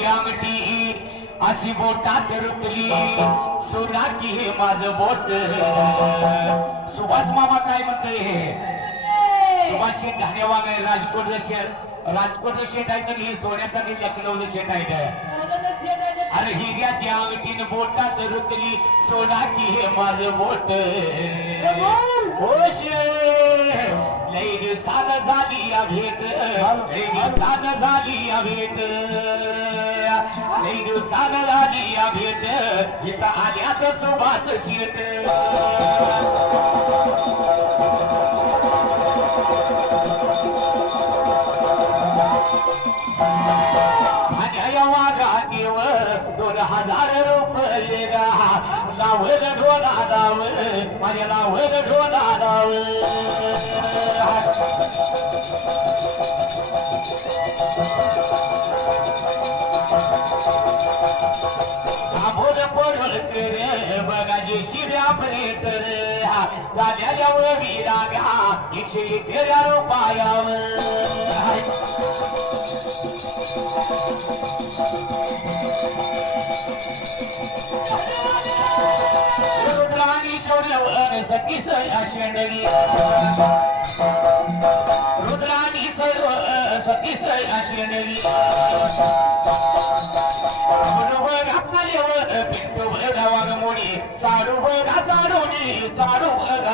अंगठी अशी बोटात रुतली सोना की हे माझं बोट. सुभाष मामा काय म्हणते सुभाष शेठ धानेवाग आहे राजकोट शेठ. राजकोट शेठ आहे तर हे सोन्याचा आणि लखनौ शेठ आहे अरे हिऱ्याची अंगठीन बोटात रुतली सोना की हे माझं बोट. होश लई दिवसानं झाली या भेट लई दिवसानं झाली या भेट लई दिवसानं झाली या भेट इथं आल्यात सुभाष शेट माझ्या वाघातीव दोन हजार रुपये गा लावल ढोला लाव माझ्या लावल ढोला लाव झाल्या विरा घ्या एकशे तेरा रुपयावर रुद्राणी सोडल्यावर सखी सया शेंडली रुद्राणी सर्व सखी सया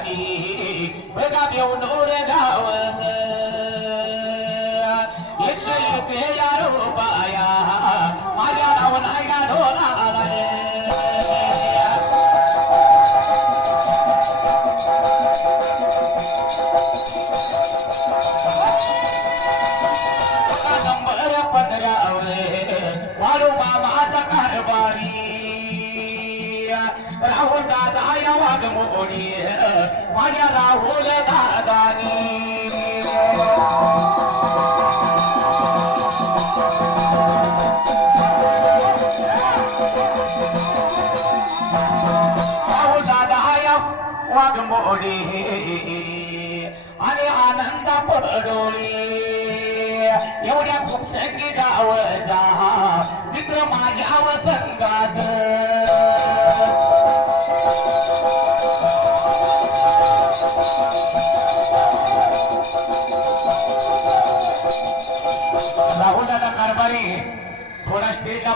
वंदनानी बघा देऊन गावच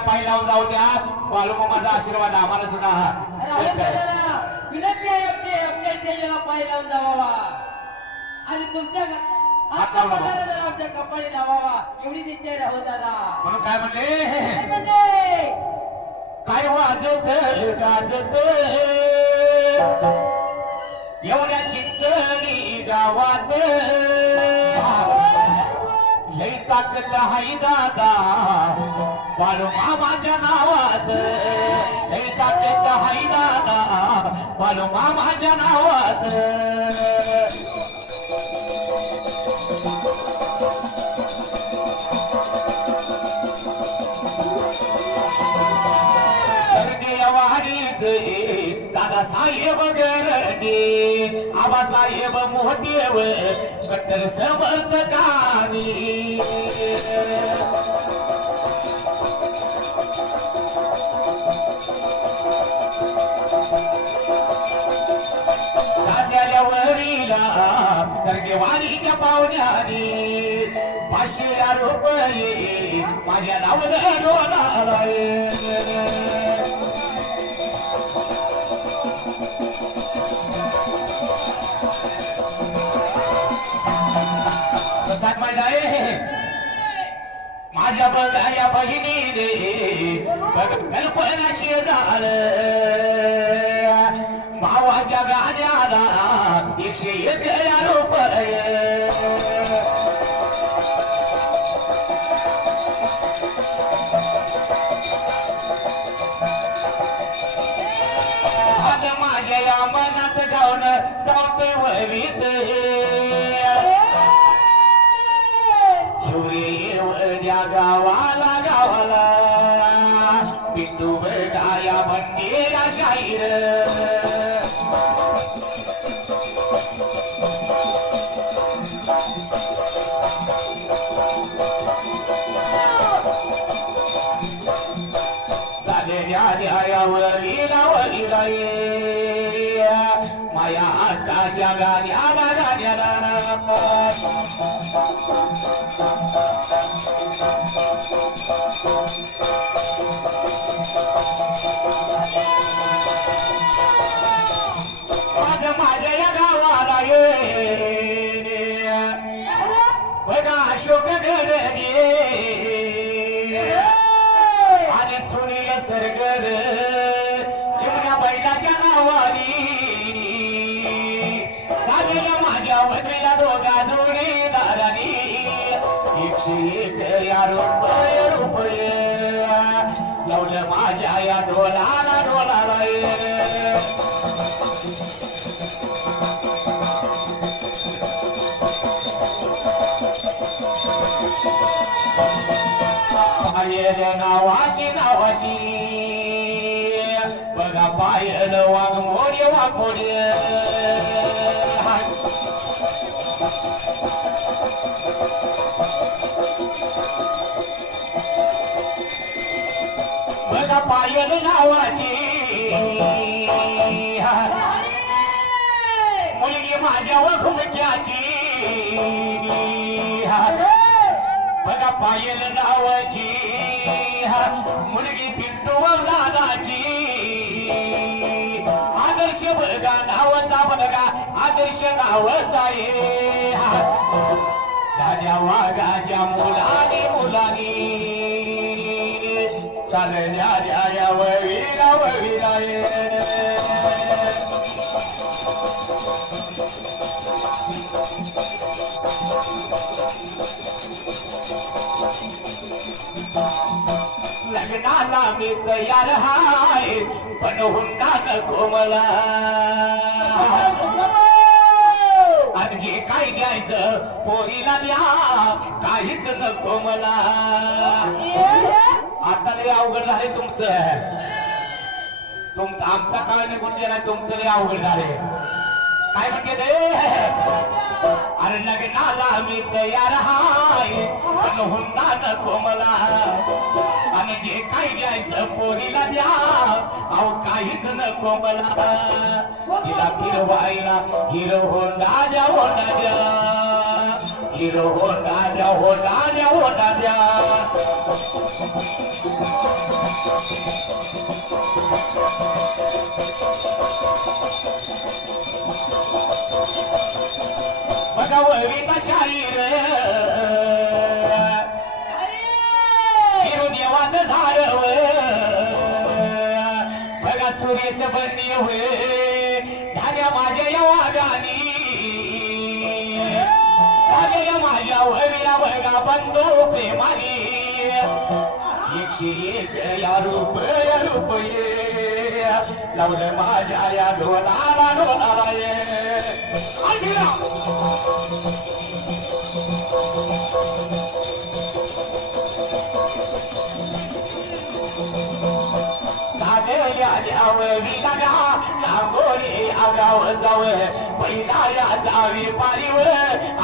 पाय लावून जाऊ द्या. बाळूमामाचा आशीर्वाद आम्हाला सुद्धा विनंती आहे पाय लावून जावावा आणि तुमच्या आमच्या लावावा एवढीच इच्छा दादा. म्हणून काय म्हणले? काय वाजत गाजत? एवढ्या चिंचणी गावात ताकद हाय दादा. बाळू मामाच्या नावात लई ताकद हाय दादा. बाळू मामाच्या नावात आबासाहेब मोठेव कट्टर समर्थकानी. चांद्याल्या वरीला वारीच्या पाहुण्यानी पाचशे रुपये माझ्या नावनं डोला माझ्या बघाया बहिणीने बघ कल्पनाशी झालं भावाच्या गाण्याला एकशे एक रुपये Thank. नावाची बघा पायल नावाची मुलगी पिंटू दादाची आदर्श बघा नावाचा बघा. आदर्श नावाचा आहे दाद्या वाघाच्या मुलानी मुलानी चालल्या जाया वविला मी तयार हाय पण हुंडा नको मला आणि जे काय द्यायचं पोरीला द्या काहीच नको मला आता लय अवघड झाले तुमचं. तुमचं आमचा काळ निघून गेला तुमचं लय अवघड झाले काय म्हणते अरे लग्नाला मी तयार हाय पण हुंडा नको मला. आणि जे काय द्यायचं पोरीला द्या. अहो काहीच नको मला. तिला फिरवायला हिरो होंडा द्या होंडा द्या. हिरो होंडा द्या होंडा द्या होंडा द्या. बघा वरीचा शाहीर देवाचं झाड बघा सुरेश बन्नी होय. झाल्या माझ्या या वागानी झालेल्या माझ्या वरीला बघा बंधू प्रेमानी. एकशे एक या रुपये रुपये लावलं माझ्या या ढोलाला ढोलाला ये. जाव पहिला या जावी पारीवर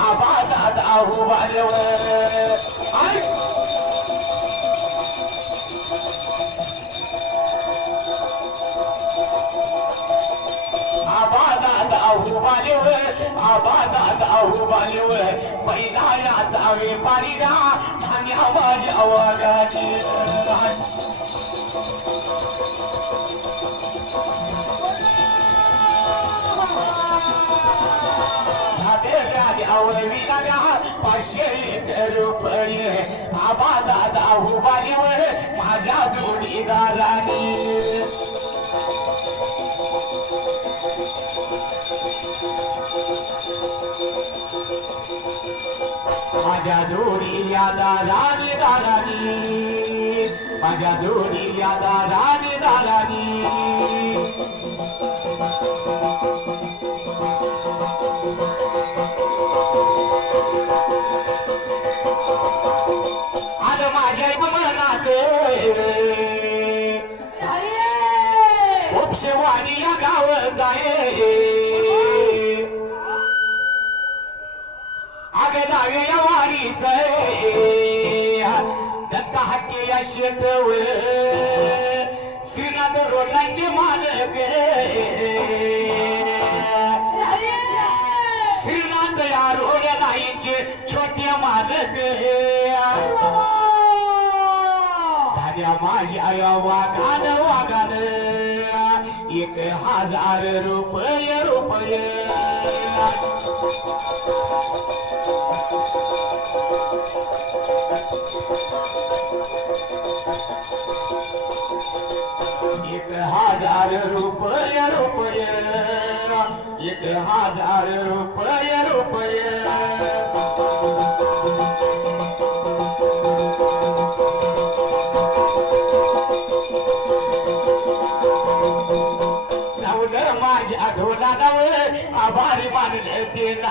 आबादा दाहू बालवर बालवर आबादा दाहू पहिला याचा जावे ना धान्या माझ्या वागाची पाचशे रुपये आबा दादा उभारीवर माझ्या जोडीदाराने माझ्या जोडीला दाराने दारानी. माझ्या जोडीला दाराने दारानी. छोटे मालक धान्या माझ्या वागान वागान एक हजार रुपये रुपये.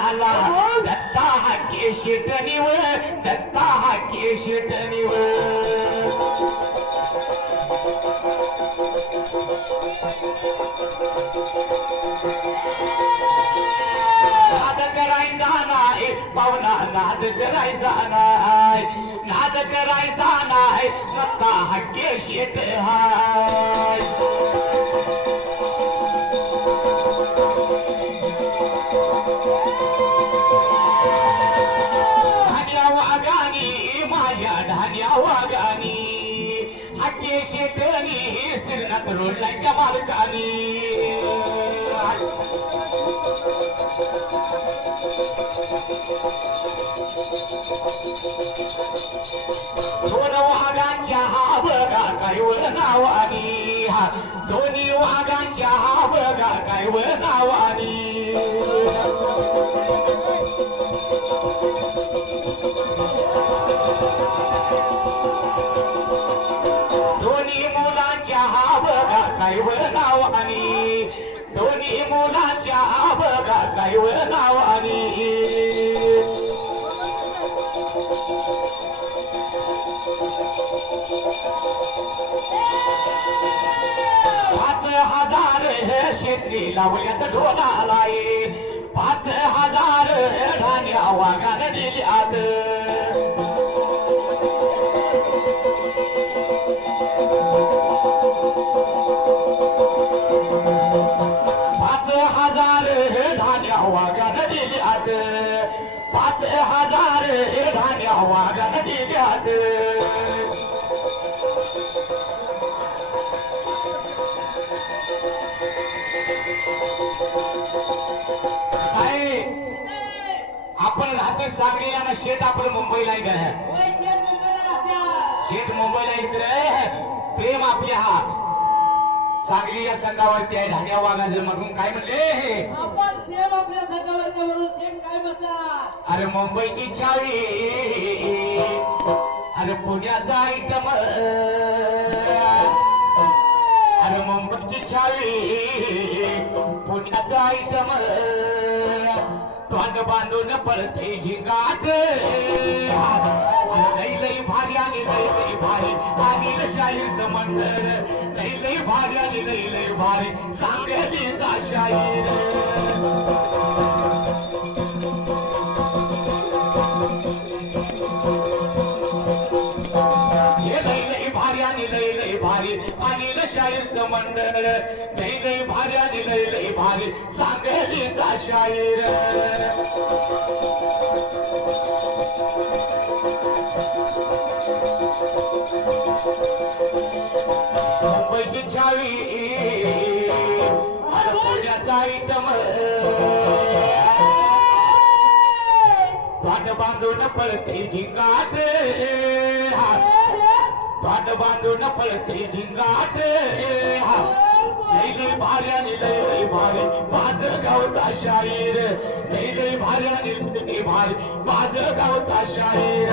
ते नाला दत्ता हा केशटणीवर दत्ता हा केशटणीवर नाद करायचा नाही पावना नाद करायचा नाही. नाद करायचा नाही दत्ता हा केशट हाय वाघांच्या हा बघा काय वर नावानी हा. दोन्ही वाघांच्या हा बघा काय वर नावानी लावल्यात ढोलाला ये पाच हजार धान्या वागाला दिल्यात आपण राहतो सांगलीला ना शेत आपलं मुंबईला शेत मुंबईला इकडे प्रेम आपल्या हा. सांगली या संघावरती आहे. धान्या वाघाचं म्हणून काय म्हणले? आपण अरे मुंबईची चावी. अरे पुण्याचा आयटम अरे मुंबईची चावी. पुण्याचा आयटम? तोंड बांधून पडते झिंगाट लई लई भारी आणि लई लई भारी अनिल शाहीरचं मंडळ. लई लई भारी आणि लई लई भारी सांगलीचा शाहीर. शाहीरचं मंडळ. लई लई भारी आणि लई लई भारी सांगलीचा शाहीर मुंबईची छावी आणि पुण्याचा आयटम तोंड बांधून पळते झिंगाट तोंड बांधून पळते झिंगाट लई लई भाऱ्याने आणि लई लई भारी. गावचा शाहीर. लई लई भारी आणि लई भारी. गावचा शाहीर.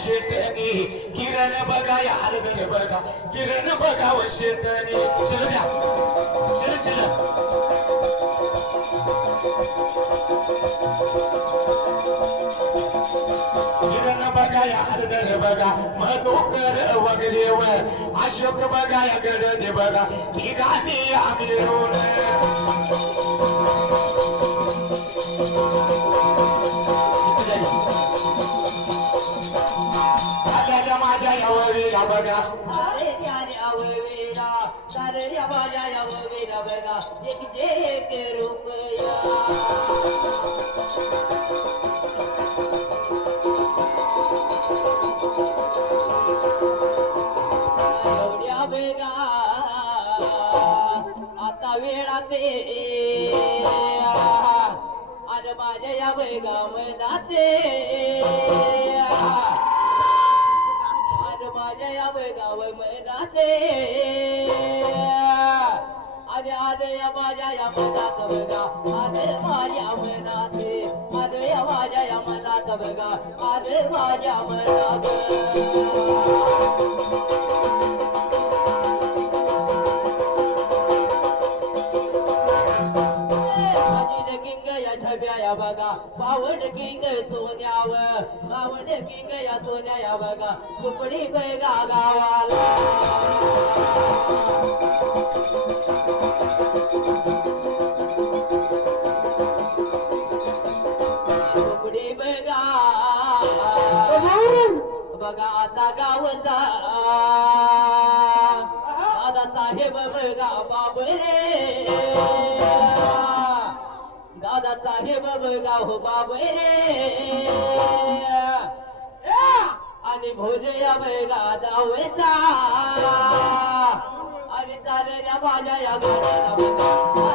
शेतनी. किरण बघाया अलदर बघा. किरण बघा व शेतनी. शिल द्या शिल शिल किरण बघाया अलदर रे बघा. मधुकर वगैरे व अशोक बघा या गड बघा. ही गाणी आम्ही माझ्या या. वेरा बघा ते. अरे माझ्या या वेगा मनाते आदे आदे या वेगाव या माझ्या या मनात बघा. आज माझ्या मनाते आज या माझ्या या मनात बघा. आदे माझ्या मनात. माझी या बघा. पावड किंग सोन्याव पावड किंग या सोन्या या बघा. कुपडी बेगा गावाला. गावचा. दादा साहेब बघा बाबरे दादा साहेब हो आणि भोजया बघा दावेचा आणि चालल्या माझ्या या गाड्याला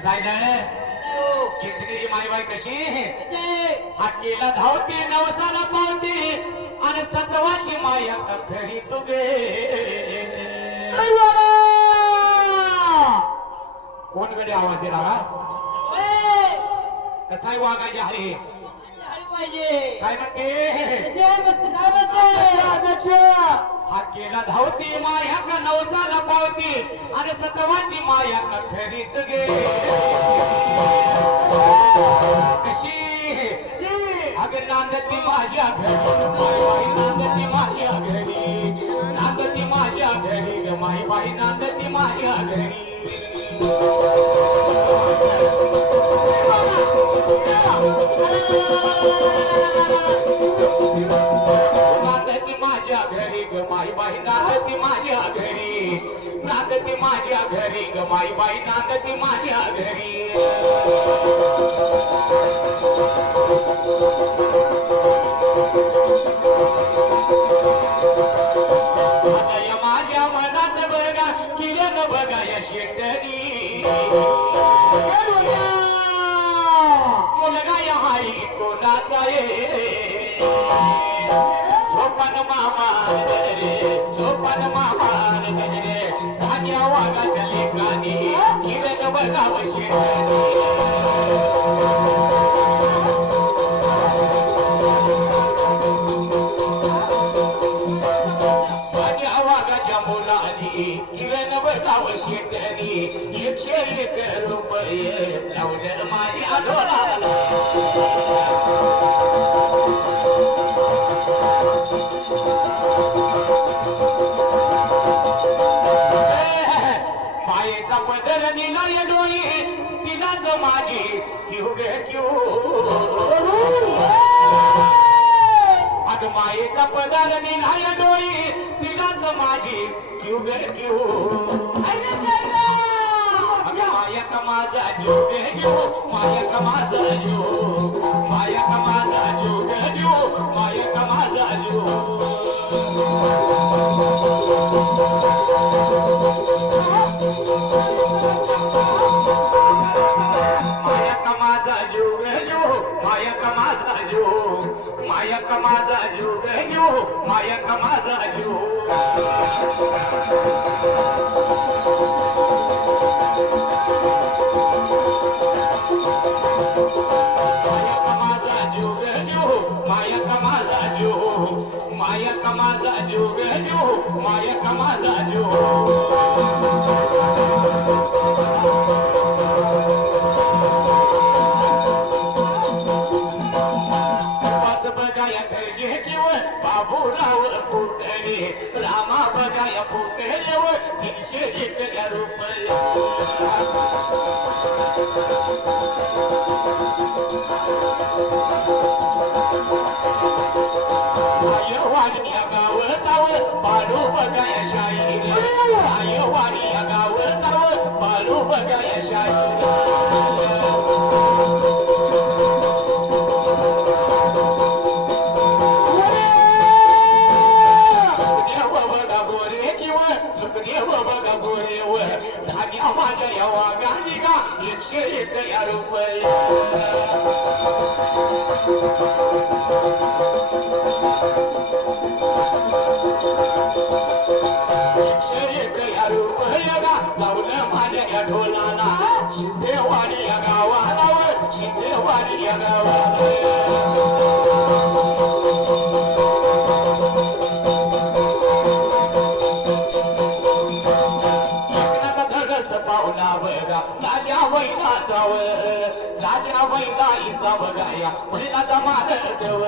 कसं आहे चिंचणीची माईबाई कशी? हा केला धावते नवसाला पावते आणि सत्वाची माया खरी तुगे कोणकडे आवाज हा? कसा आहे वागायचे हरे? काय म्हणते? हा केला धावती माया का नवसाला पावती. आणि सतवाची माया का खरीच गे. कशी? अगं नांदती माझ्या घरी नांदती माझ्या घरी नांदती माझ्या घरी माई बाई नांदती माझ्या घरी Thank you. माझ्या घरी ग माई बाई नांदती माझ्या घरी. आता माझ्या मनात बघा किरण बघा या शेतरी मुलगा या हाई कोणाचा ये स्वपन मामा रे सोपन मामा रे. वाग्या वागाच्या लेखानी किरण बघाव वाग्या वागाच्या मुलानी किरण बघाव शेतनी एकशे एक रुपये लावल्या माझ्या डोळा मायेचा पदर निलाय डोळी तिलाच माझी किव गे अग माया का माझा जीव गे जीव माया का माझा जीव. माया का माझा जीव गे जीव माया का माझा जीव. मायक माझा जीव गे? जीव हो, माया माझा जीव हो? लावलं माझ्या या ढोलाला शिंदेवाडी या गावाला व शिंदेवाडी या गावाला लाल्या वैनाईचा बघाया पहिलाचा मालकव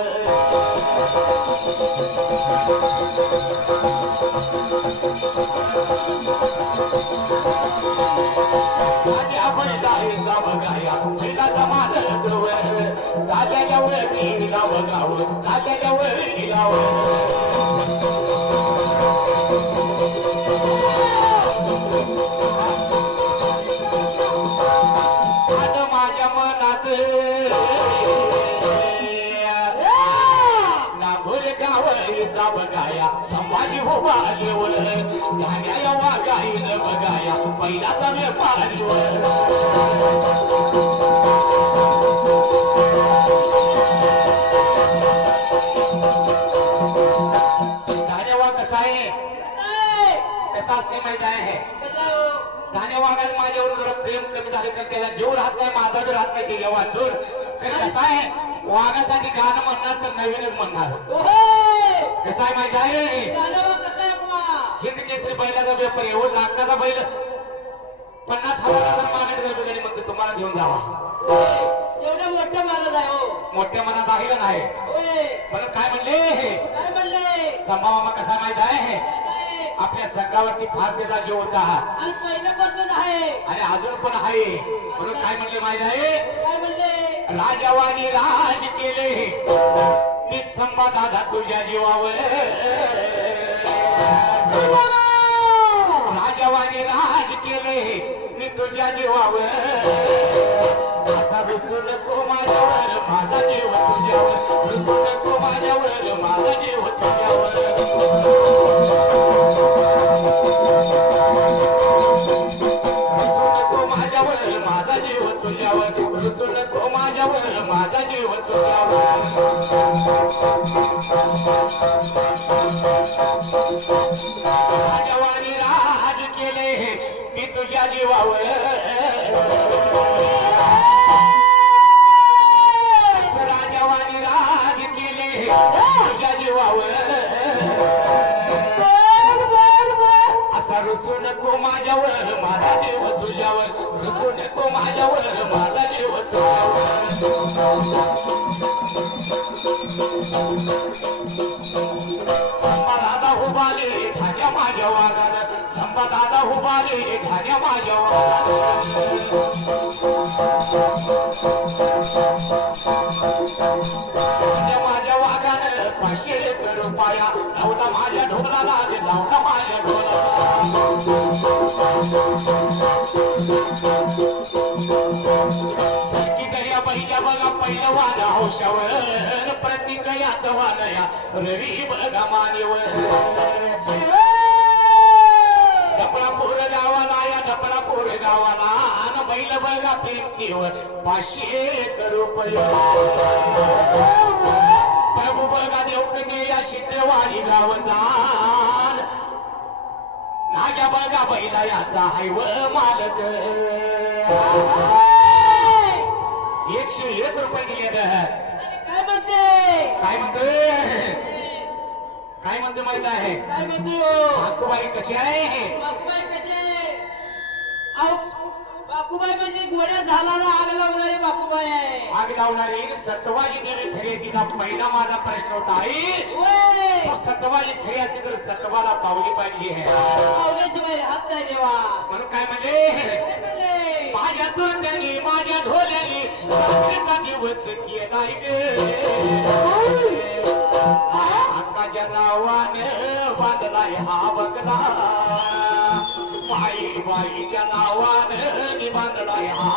लाल्या वैनाईचा बघाया पहिलाचा मालकव चाल्याच्या वर गाव गाव चाल्याच्या वर गाव गावचा बघाया. संभाजी उभारलीवर धान्या वागाईन बघाया. पहिलाचा व्यापारीवर धान्यवा कसा आहे? कसा असते माहिती आहे? गाणे माझ्यावर जरा प्रेम कमी झाले तर त्याला जीव राहत नाही माझा बी राहत नाही गेल्या वाचून. तर आहे? वाघासाठी गाणं म्हणणार तर नवीनच म्हणणार. कसं आहे माहिती आहे? हिंद केसरी बैलाचा व्यापारी एवढं नागनाचा बैल. पन्नास हजार मागत गणपती म्हणते तुम्हाला घेऊन जावा. एवढ्या मोठ्या मारत आहे हो. मोठ्या मनात आहे का नाही? पण काय म्हणले? काय म्हणले? संभामामा कसा माहीत आहे? आपल्या संघावरती फार त्याचा जीव होता आणि पहिलं पद्धत आहे. आणि अजून पण आहे. म्हणून काय म्हणले माहीत आहे? काय म्हणले? राजावानी राज केले. निसंबा दादा तुझ्या जीवावर. राजावानी राज केले मी तुझ्या जीवावर. असा रुसू नको माझ्यावर माझा जीव तुझ्यावर. रुसू नको माझ्यावर माझा जीव तुझ्यावर. माझा जीव तुझ्यावर रुसू नको माझ्यावर माझा जीव तुझ्यावर. राजवानी राज केले मी तुझ्या जीवावर. राजवानी राज केले तुझ्या जीवावर. असा रुसून नको हो, माझ्यावर माझा देव हो, तुझ्यावर. रुसू नको माझ्यावर माझा देव संपदादा उभारे ठाण्या माझ्या वागात संपदादा उभारे ठाण्या माझ्या वागात माझ्या वागानं पाचशे एक रुपया. लावला माझ्या ढोलाला रे माझ्या ढोलाला. दया पहिल्या बघा पहिलं वादा हौशावर. प्रतीक याचं वादया रवी बघा मानेवर. गावाला या डपळापूर गावाला. बैल बघा प्रेमतीवर पाचशे एक रुपये. याचा हायव मालक. एकशे एक रुपये दिले काय म्हणते? काय म्हणतोय? काय म्हणतो माहीत आहे? काय म्हणते हो? कशी आहे? बाकुबाई म्हणजे घोड्या झाला आग लावणारी बाकुबाई आहे. आग लावणारी सत्वाजी देवी खरी पहिला माझा प्रश्न होता आई सत्वाजी खरी असते तर सत्वाला पावली पाहिजे पावल्याची बाहेर हात नाही देवा. म्हणून काय म्हणजे? माझ्या सोन्यानी माझ्या ढोल्यानी रात्रीचा दिवस ग हक्काच्या नावाने बांधलाय हा बंगला. बाई बाईच्या नावाने बांधलाय हा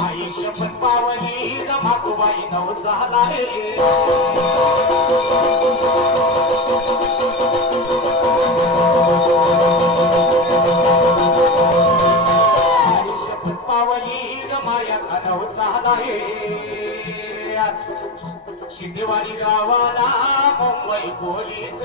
माया पावली रमाकुबाई नवसा नाही आई पावली रमाया कनवसा शिंदेवाडी गावाला मुंबई पोलीस.